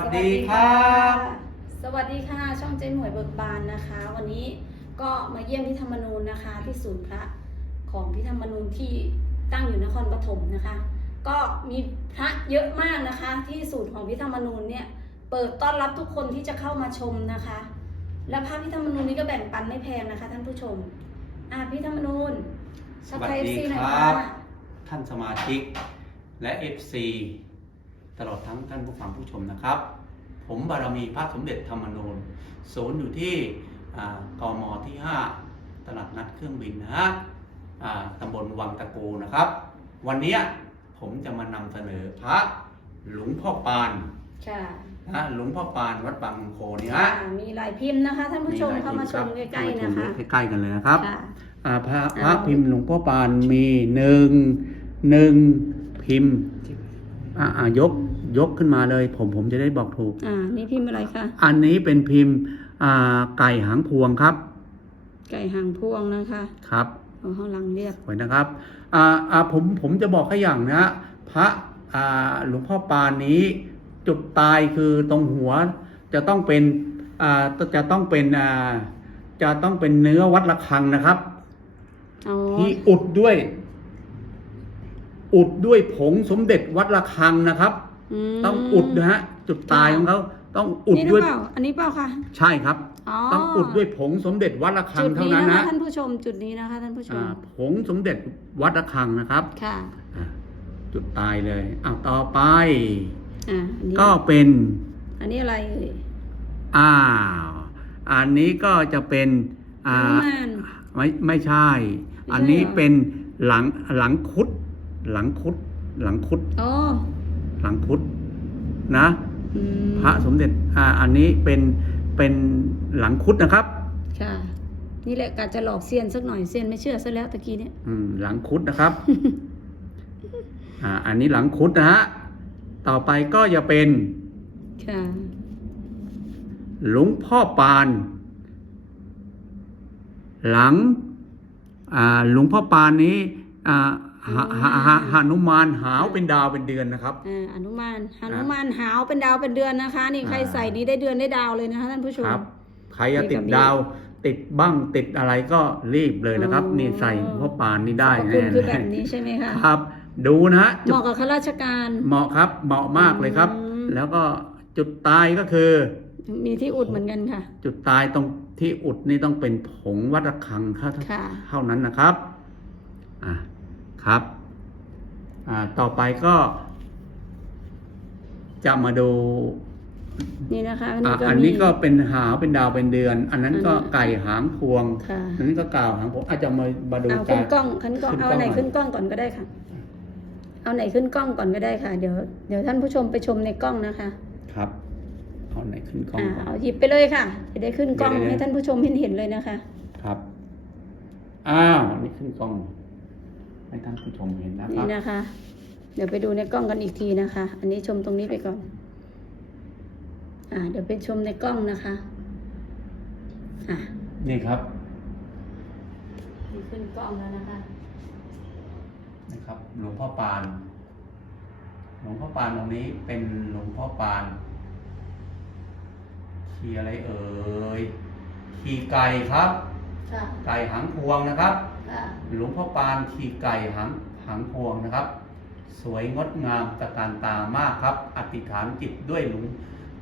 วัสดีครับ สวัสดีค่ะ ช่องเจ๊หมวยเบิกบานนะคะ วันนี้ก็มาเยี่ยมพี่ธรรมนูญนะคะ ที่ศูนย์พระของพี่ธรรมนูญที่ตั้งอยู่นครปฐมนะคะ ก็มีพระเยอะมากนะคะ ที่ศูนย์ของพี่ธรรมนูญเนี่ยเปิดต้อนรับทุกคนที่จะเข้ามาชมนะคะ และพระพี่ธรรมนูญนี่ก็แบ่งปันไม่แพงนะคะ ท่านผู้ชมอะพี่ธรรมนูญสวัสดีทักทาย FC หน่อยครับค่ะท่านสมาชิกและ FC ตลอดทั้งท่านผู้ฟังผู้ชมนะครับ ผมบารมีพระสมเด็จธรรมนูญศูนย์อยู่ที่อ่ากมที่ 5 ตลาดนัดเครื่องบินนะฮะอ่าตำบลวังตะกูนะครับ วันเนี้ยผมจะมานำเสนอพระหลวงพ่อปานค่ะนะฮะหลวงพ่อปานวัดบางมงโคเนี่ยอ่าฮะมีหลายพิมพ์นะคะท่านผู้ชมหลยเข้ามาชมพิใกล้รับๆนะคะเข้ามาชมใกล้ๆกันเลยนะครับค่ะอ่าพระพเอาระพิมพ์หลวงพ่อปานมีหนึ่งหนึ่งพิมพ์ อ่าอ่ายกยกขึ้นมาเลย ผมผมจะได้บอกถูก อ่า นี่พิมพ์อะไรคะ อันนี้เป็นพิมพ์อ่าไก่หางพวงครับ ไก่หางพวงนะคะครับเอาข้างหลังเรียบสวยนะครับอ่าอ่าผมผมจะบอกแค่อย่างนะฮะพระอ่าหลวงพ่อปานนี้จุดตายคือตรงหัวจะต้องเป็นอ่าจะต้องเป็นอ่าจะต้องเป็นเนื้อวัดระฆังนะครับอ๋อที่อุดด้วย อุดด้วยผงสมเด็จวัดระฆังนะครับ มต้องอุดนะฮะจุดตายของเขาต้องอุดนี่หรืด้วอยเปล่าอันนี้เปล่าค่ะใช่ครับอ๋อต้องอุดด้วยผงสมเด็จวัดระฆังจุดเท่านี้นั้นนะคะนะท่านผู้ชม จุดนี้นะคะท่านผู้ชม อ่าผงสมเด็จวัดระฆังนะครับค่ะอ่าจุดตายเลยอ้าวต่อไป อ่าอันนี้ก็เป็น อันนี้อะไรเอ่ย อ้าว อันนี้ก็จะเป็นอ่าหนุมานไม่ไม่ใช่ไม่ใช่ อันนี้เหรอเป็นหลังหลังคุด หลังคุด หลังคุด อ๋อ หลังคุดนะ อืมพระสมเด็จอ่าอันนี้เป็นเป็นหลังคุดนะครับ ค่ะ นี่แหละการจะหลอกเซียนสักหน่อยเซียนไม่เชื่อซะแล้วตะกี้เนี่ย อืมหลังคุดนะครับ อ่า อันนี้หลังคุดนะฮะ ต่อไปก็จะเป็นค่ะ หลวงพ่อปาน หลัง อ่า หลวงพ่อปานนี้ อ่า หาหาหาหานุมานหาวเป็นดาวเป็นเดือนนะครับ อ่าอนุมานหนุมานหาวเป็นดาวเป็นเดือนนะคะ นี่ใครอ่าใส่นี้ได้เดือนได้ดาวเลยนะคะท่านผู้ชม ครับ ใครจะนี่ติก็ดมีดาว ติดบ้างติดอะไรก็รีบเลยนะครับอ๋อนี่ใส่หลวงพ่อปานนี่ได้ขอบแน่คุณคือเลแบบยนี้ใช่ไหมคะครับ ดูนะฮะเหจุดมาะกับข้าราชการ เหมาะครับ เหมาะมากเลยครับอืมแล้วก็จุดตายก็คือ มีที่อุดเหมือนกันค่ะ จุดตายตรงที่อุดนี่ต้องเป็นผงวัดระฆังเท่าค่ะเท่านั้นนะครับ อ่า ครับอ่าต่อไปก็จะมาดูนี่นะคะอ่าก็อันนี้มีก็เป็นหาวเป็นดาวเป็นเดือน อันนั้นก็อันนั้นไก่หางพวงค่ะอันนั้นก็กล่าวหางพวงอาจจะมามาดูเอากัขึ้นนกล้องขึ้นกล้องขึ้นเอากล้องไหนหน่อยขึ้นกล้องก่อนก็ได้ค่ะ เอาไหนขึ้นกล้องก่อนก็ได้ค่ะ เดี๋ยวเดี๋ยวท่านผู้ชมไปชมในกล้องนะคะ ครับเอาไหนขึ้นกล้องอ่าก่อนเอาหยิบไปเลยค่ะ จะได้ขึ้นกล้องเดี๋ยวๆให้ท่านผู้ชมเห็นเห็นเลยนะคะ ครับอ้าวอันนี้ขึ้นกล้อง ให้ท่านผู้ชมเห็นนะคนี่รับนะคะ เดี๋ยวไปดูในกล้องกันอีกทีนะคะ อันนี้ชมตรงนี้ไปก่อน อ่า เดี๋ยวไปชมในกล้องนะคะ อะนี่ครับนี่ขึ้นกล้องแล้วนะคะ นะครับ หลวงพ่อปาน หลวงพ่อปานตรงนี้เป็นหลวงพ่อปานขี่อะไรเอ่ยขี่ไก่ครับค่ะ ไก่หางพวงนะครับค่ะหลวงพ่อปานขี่ไก่หางหางพวงนะครับ สวยงดงามตระการตามากครับ อธิษฐานจิตด้วยหลวง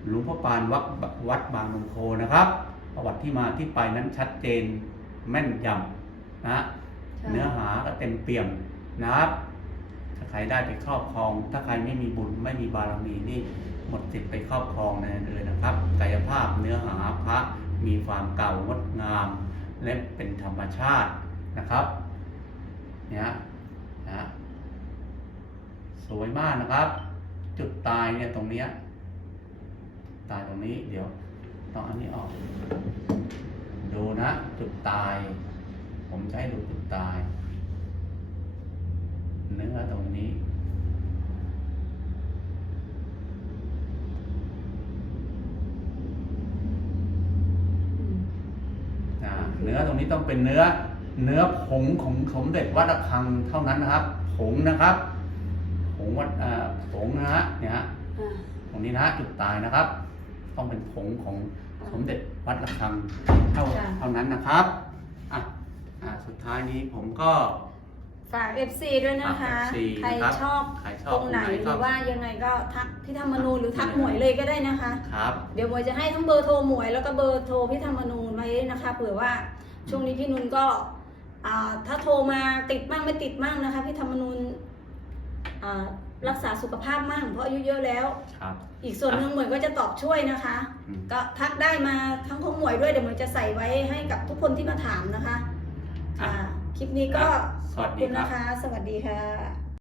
หลวงพ่อปานวัดวัดบางนงโคนะครับ ประวัติที่มาที่ไปนั้นชัดเจนแม่นยำนะฮะเนื้อหาก็เต็มเปี่ยมนะครับถ้าใครได้ไปครอบครอง ถ้าใครไม่มีบุญไม่มีบารมีนี่หมดสิทธิ์ไปครอบครองเลยนะครับ กายภาพเนื้อหาพระมีความเก่างดงาม และเป็นธรรมชาตินะครับเนี่ยนะสวยมากนะครับ จุดตายเนี่ยตรงเนี้ยตายตรงนี้เดี๋ยวต้องอันนี้ออก ดูนะ จุดตาย ผมจะให้ดูจุดตาย เนื้อตรงนี้ นะ เนื้อตรงนี้ต้องเป็นเนื้อเนื้อผงของสมเด็จวัดระฆังเท่านั้นนะครับ ผงนะครับ ผงวัดอ่าผงนะฮะเนี่ยฮะอ่าผงรงนี้นะจุดตายนะครับ ต้องเป็นผงของสมเด็จวัดระฆังเท่าจ้ะเท่านั้นนะครับอะอะสุดท้ายนี้ผมก็ ฝาก FC ด้วยนะคะ ฝาก FC ใครนะครับชอบใครชอบตรงไหนตรงไหนหก็ รือว่ายังไงก็ทักพี่ธรรมนูญหรือทักหมวยเลยก็ได้นะคะ ครับ เดี๋ยวหมวยจะให้ทั้งเบอร์โทรหมวยแล้วก็เบอร์โทรพี่ธรรมนูญไว้นะคะเผื่อว่าช่วงนี้พี่นุนก็อ่าถ้าโทรมาติดมั่งไม่ติดมั่งนะคะพี่ธรรมนูญอ่ารักษาสุขภาพมั่งเพราะอายุเยอะแล้ว ครับ อีกส่วนหนึ่งหมวยก็จะตอบช่วยนะคะ อืม ก็ทักได้มาทั้งของหมวยด้วยเดี๋ยวหมวยจะใส่ไว้ให้กับทุกคนที่มาถามนะคะอะอ่าคลิปนี้ก็อะ สขวัอสบดีคุณครับนะคะสวัสดีค่ะ